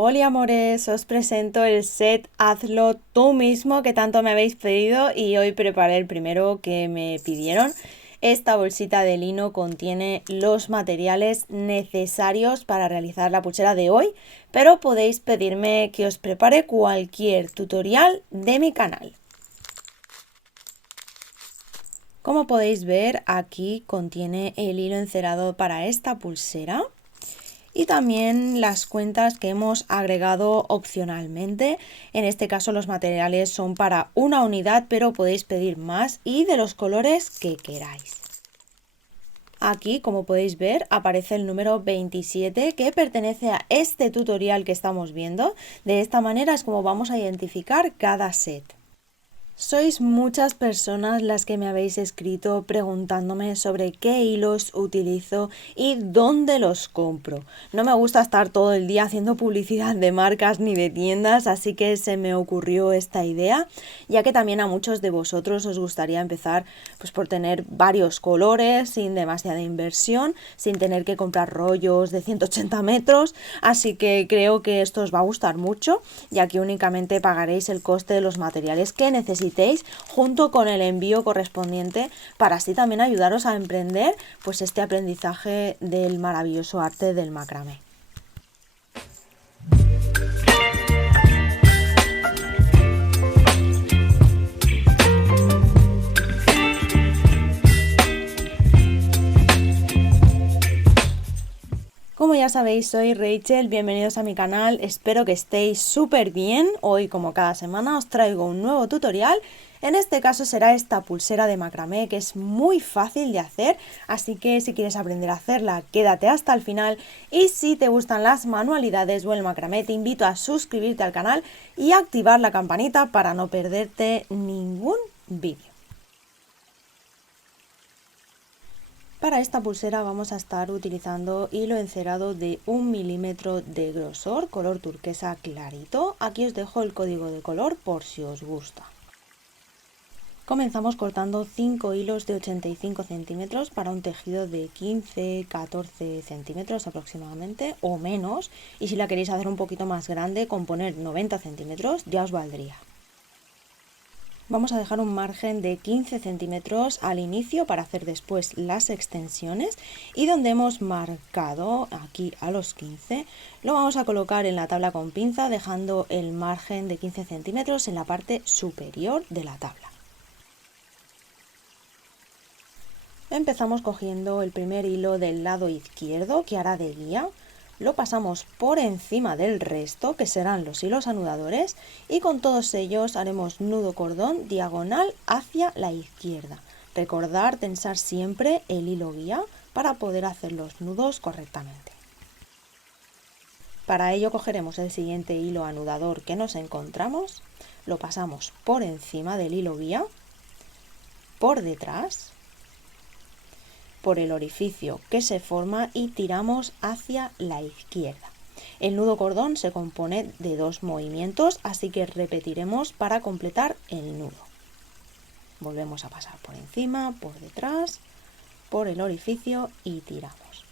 Hola amores, os presento el set Hazlo tú mismo que tanto me habéis pedido y hoy preparé el primero que me pidieron. Esta bolsita de lino contiene los materiales necesarios para realizar la pulsera de hoy, pero podéis pedirme que os prepare cualquier tutorial de mi canal. Como podéis ver, aquí contiene el hilo encerado para esta pulsera. Y también las cuentas que hemos agregado opcionalmente. En este caso los materiales son para una unidad, pero podéis pedir más y de los colores que queráis. Aquí, como podéis ver, aparece el número 27 que pertenece a este tutorial que estamos viendo. De esta manera es como vamos a identificar cada set. Sois muchas personas las que me habéis escrito preguntándome sobre qué hilos utilizo y dónde los compro. No me gusta estar todo el día haciendo publicidad de marcas ni de tiendas, así que se me ocurrió esta idea, ya que también a muchos de vosotros os gustaría empezar pues por tener varios colores sin demasiada inversión, sin tener que comprar rollos de 180 metros, así que creo que esto os va a gustar mucho, ya que únicamente pagaréis el coste de los materiales que necesitéis junto con el envío correspondiente para así también ayudaros a emprender pues este aprendizaje del maravilloso arte del macramé. Como ya sabéis, soy Rachel, bienvenidos a mi canal, espero que estéis súper bien. Hoy, como cada semana, os traigo un nuevo tutorial. En este caso será esta pulsera de macramé que es muy fácil de hacer, así que si quieres aprender a hacerla, quédate hasta el final. Y si te gustan las manualidades o el macramé, te invito a suscribirte al canal y activar la campanita para no perderte ningún vídeo. Para esta pulsera vamos a estar utilizando hilo encerado de 1 milímetro de grosor, color turquesa clarito. Aquí os dejo el código de color por si os gusta. Comenzamos cortando 5 hilos de 85 centímetros para un tejido de 15-14 centímetros aproximadamente o menos. Y si la queréis hacer un poquito más grande, con poner 90 centímetros ya os valdría. Vamos a dejar un margen de 15 centímetros al inicio para hacer después las extensiones y donde hemos marcado aquí a los 15 lo vamos a colocar en la tabla con pinza dejando el margen de 15 centímetros en la parte superior de la tabla. Empezamos cogiendo el primer hilo del lado izquierdo que hará de guía. Lo pasamos por encima del resto, que serán los hilos anudadores, y con todos ellos haremos nudo cordón diagonal hacia la izquierda. Recordar tensar siempre el hilo guía para poder hacer los nudos correctamente. Para ello cogeremos el siguiente hilo anudador que nos encontramos, lo pasamos por encima del hilo guía, por detrás, por el orificio que se forma y tiramos hacia la izquierda. El nudo cordón se compone de 2 movimientos, así que repetiremos para completar el nudo. Volvemos a pasar por encima, por detrás, por el orificio y tiramos.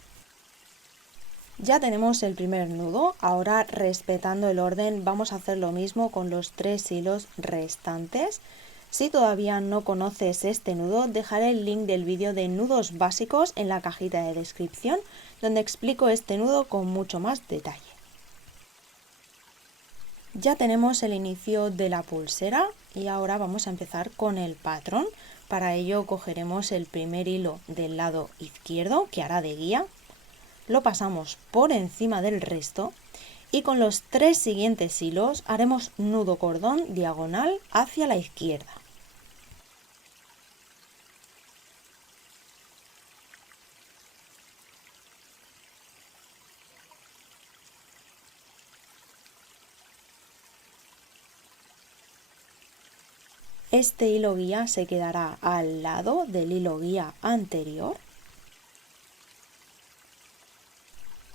Ya tenemos el primer nudo, ahora respetando el orden vamos a hacer lo mismo con los 3 hilos restantes. Si todavía no conoces este nudo, dejaré el link del vídeo de nudos básicos en la cajita de descripción, donde explico este nudo con mucho más detalle. Ya tenemos el inicio de la pulsera y ahora vamos a empezar con el patrón. Para ello cogeremos el primer hilo del lado izquierdo que hará de guía, lo pasamos por encima del resto y con los 3 siguientes hilos haremos nudo cordón diagonal hacia la izquierda. Este hilo guía se quedará al lado del hilo guía anterior.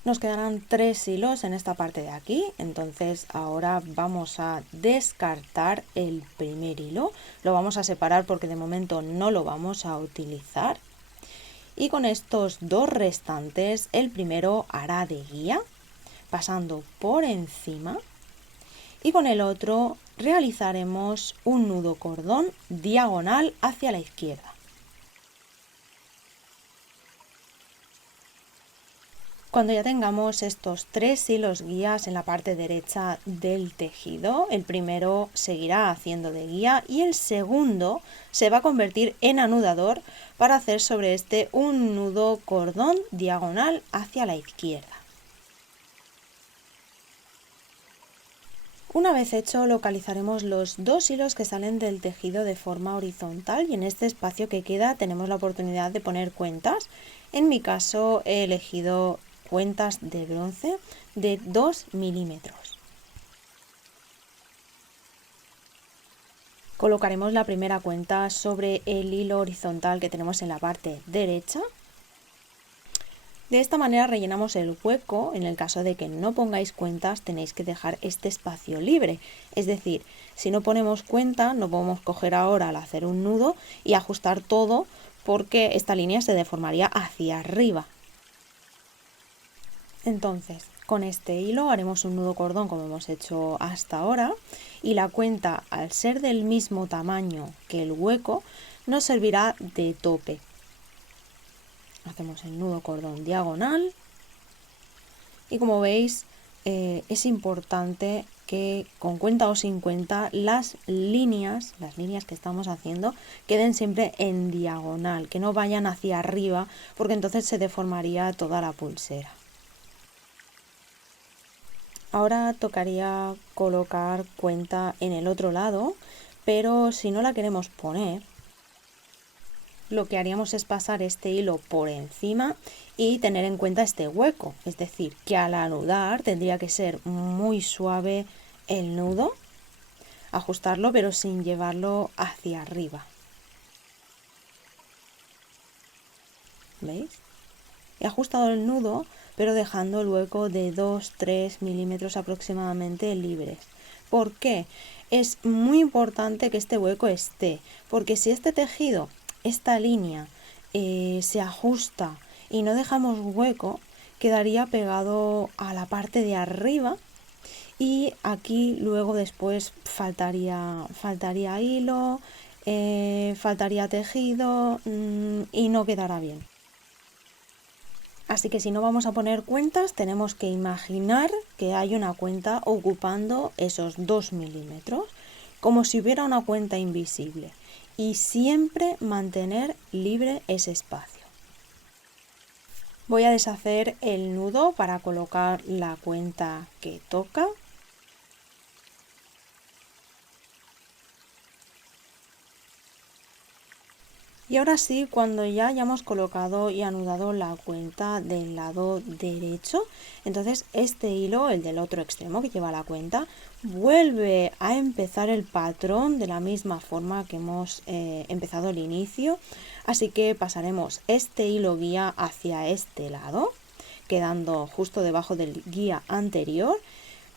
Nos quedarán 3 hilos en esta parte de aquí, entonces ahora vamos a descartar el primer hilo. Lo vamos a separar porque de momento no lo vamos a utilizar. Y con estos 2 restantes, el primero hará de guía. pasando por encima y con el otro realizaremos un nudo cordón diagonal hacia la izquierda. Cuando ya tengamos estos 3 hilos guías en la parte derecha del tejido, el primero seguirá haciendo de guía y el segundo se va a convertir en anudador para hacer sobre este un nudo cordón diagonal hacia la izquierda. Una vez hecho, localizaremos los 2 hilos que salen del tejido de forma horizontal y en este espacio que queda tenemos la oportunidad de poner cuentas. En mi caso he elegido cuentas de bronce de 2 milímetros. Colocaremos la primera cuenta sobre el hilo horizontal que tenemos en la parte derecha. De esta manera rellenamos el hueco. En el caso de que no pongáis cuentas, tenéis que dejar este espacio libre. Es decir, si no ponemos cuenta, no podemos coger ahora al hacer un nudo y ajustar todo porque esta línea se deformaría hacia arriba. Entonces, con este hilo haremos un nudo cordón como hemos hecho hasta ahora y la cuenta, al ser del mismo tamaño que el hueco, nos servirá de tope. Hacemos el nudo cordón diagonal y como veis es importante que con cuenta o sin cuenta las líneas que estamos haciendo queden siempre en diagonal, que no vayan hacia arriba porque entonces se deformaría toda la pulsera. Ahora tocaría colocar cuenta en el otro lado, pero si no la queremos poner, lo que haríamos es pasar este hilo por encima y tener en cuenta este hueco. Es decir, que al anudar tendría que ser muy suave el nudo, ajustarlo pero sin llevarlo hacia arriba. ¿Veis? He ajustado el nudo pero dejando el hueco de 2-3 milímetros aproximadamente libres. ¿Por qué? Es muy importante que este hueco esté, porque si este tejido, esta línea, se ajusta y no dejamos hueco, quedaría pegado a la parte de arriba y aquí luego después faltaría hilo, faltaría tejido y no quedará bien. Así que si no vamos a poner cuentas, tenemos que imaginar que hay una cuenta ocupando esos 2 milímetros, como si hubiera una cuenta invisible, y siempre mantener libre ese espacio. Voy a deshacer el nudo para colocar la cuenta que toca. Y ahora sí, cuando ya hayamos colocado y anudado la cuenta del lado derecho, entonces este hilo, el del otro extremo que lleva la cuenta, vuelve a empezar el patrón de la misma forma que hemos empezado el inicio. Así que pasaremos este hilo guía hacia este lado, quedando justo debajo del guía anterior.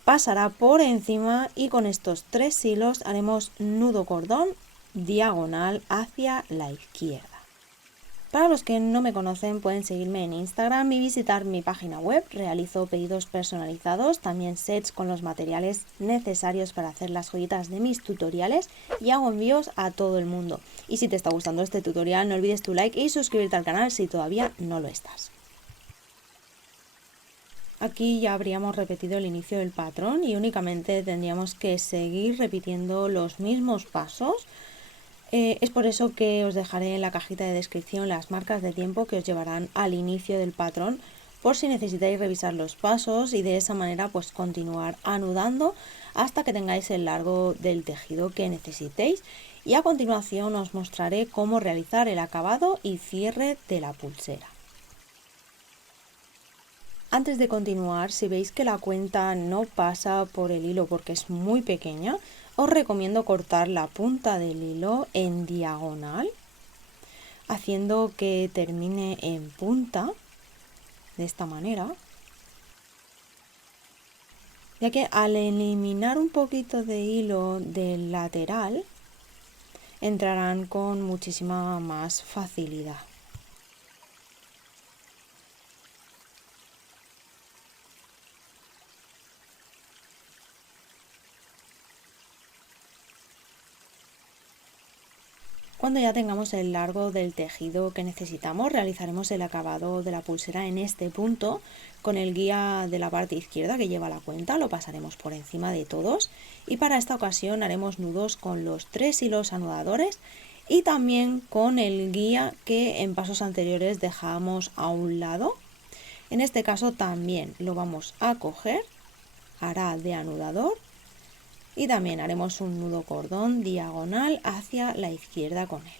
Pasará por encima y con estos 3 hilos haremos nudo cordón diagonal hacia la izquierda. Para los que no me conocen pueden seguirme en Instagram y visitar mi página web. Realizo pedidos personalizados, también sets con los materiales necesarios para hacer las joyitas de mis tutoriales y hago envíos a todo el mundo. Y si te está gustando este tutorial no olvides tu like y suscribirte al canal si todavía no lo estás. Aquí ya habríamos repetido el inicio del patrón y únicamente tendríamos que seguir repitiendo los mismos pasos. Es por eso que os dejaré en la cajita de descripción las marcas de tiempo que os llevarán al inicio del patrón por si necesitáis revisar los pasos y de esa manera pues continuar anudando hasta que tengáis el largo del tejido que necesitéis y a continuación os mostraré cómo realizar el acabado y cierre de la pulsera. Antes de continuar, si veis que la cuenta no pasa por el hilo porque es muy pequeña, os recomiendo cortar la punta del hilo en diagonal, haciendo que termine en punta, de esta manera, ya que al eliminar un poquito de hilo del lateral, entrarán con muchísima más facilidad. Cuando ya tengamos el largo del tejido que necesitamos, realizaremos el acabado de la pulsera en este punto con el guía de la parte izquierda que lleva la cuenta, lo pasaremos por encima de todos y para esta ocasión haremos nudos con los 3 hilos anudadores y también con el guía que en pasos anteriores dejamos a un lado. En este caso también lo vamos a coger, hará de anudador. Y también haremos un nudo cordón diagonal hacia la izquierda con él.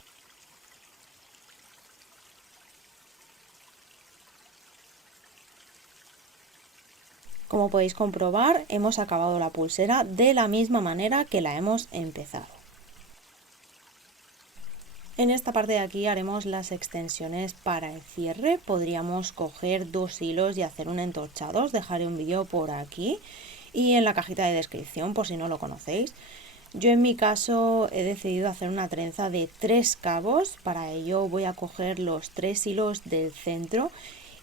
Como podéis comprobar, hemos acabado la pulsera de la misma manera que la hemos empezado. En esta parte de aquí haremos las extensiones para el cierre. Podríamos coger 2 hilos y hacer un entorchado. Os dejaré un vídeo por aquí y en la cajita de descripción por si no lo conocéis. Yo en mi caso he decidido hacer una trenza de 3 cabos. Para ello voy a coger los 3 hilos del centro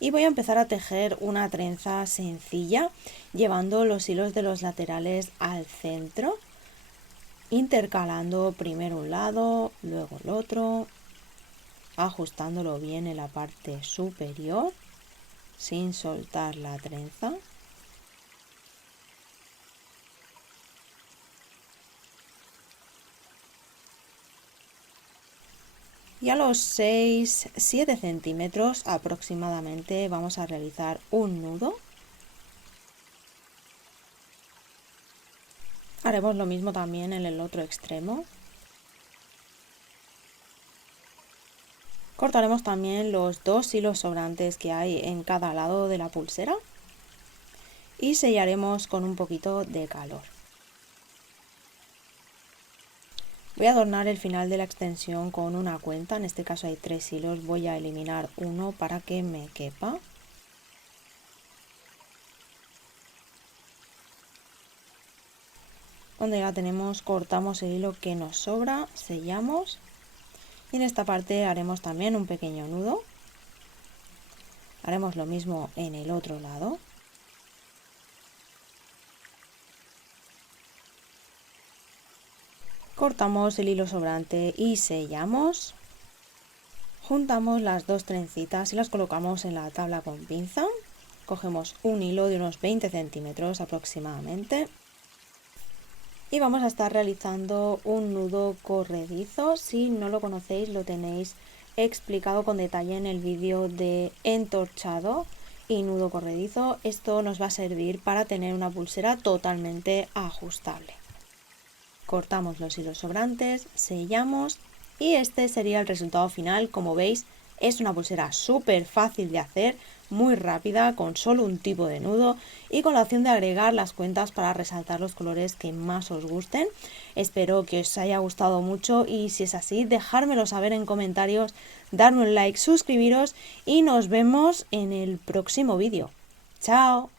y voy a empezar a tejer una trenza sencilla llevando los hilos de los laterales al centro, intercalando primero un lado, luego el otro, ajustándolo bien en la parte superior sin soltar la trenza. Y a los 6-7 centímetros aproximadamente vamos a realizar un nudo. Haremos lo mismo también en el otro extremo. Cortaremos también los 2 hilos sobrantes que hay en cada lado de la pulsera y sellaremos con un poquito de calor. Voy a adornar el final de la extensión con una cuenta, en este caso hay 3 hilos, voy a eliminar uno para que me quepa. Cuando ya tenemos, cortamos el hilo que nos sobra, sellamos y en esta parte haremos también un pequeño nudo. Haremos lo mismo en el otro lado. Cortamos el hilo sobrante y sellamos. Juntamos las 2 trencitas y las colocamos en la tabla con pinza. Cogemos un hilo de unos 20 centímetros aproximadamente. Y vamos a estar realizando un nudo corredizo. Si no lo conocéis, lo tenéis explicado con detalle en el vídeo de entorchado y nudo corredizo. Esto nos va a servir para tener una pulsera totalmente ajustable. Cortamos los hilos sobrantes, sellamos y este sería el resultado final. Como veis, es una pulsera súper fácil de hacer, muy rápida, con solo un tipo de nudo y con la opción de agregar las cuentas para resaltar los colores que más os gusten. Espero que os haya gustado mucho y si es así, dejármelo saber en comentarios, darme un like, suscribiros y nos vemos en el próximo vídeo. ¡Chao!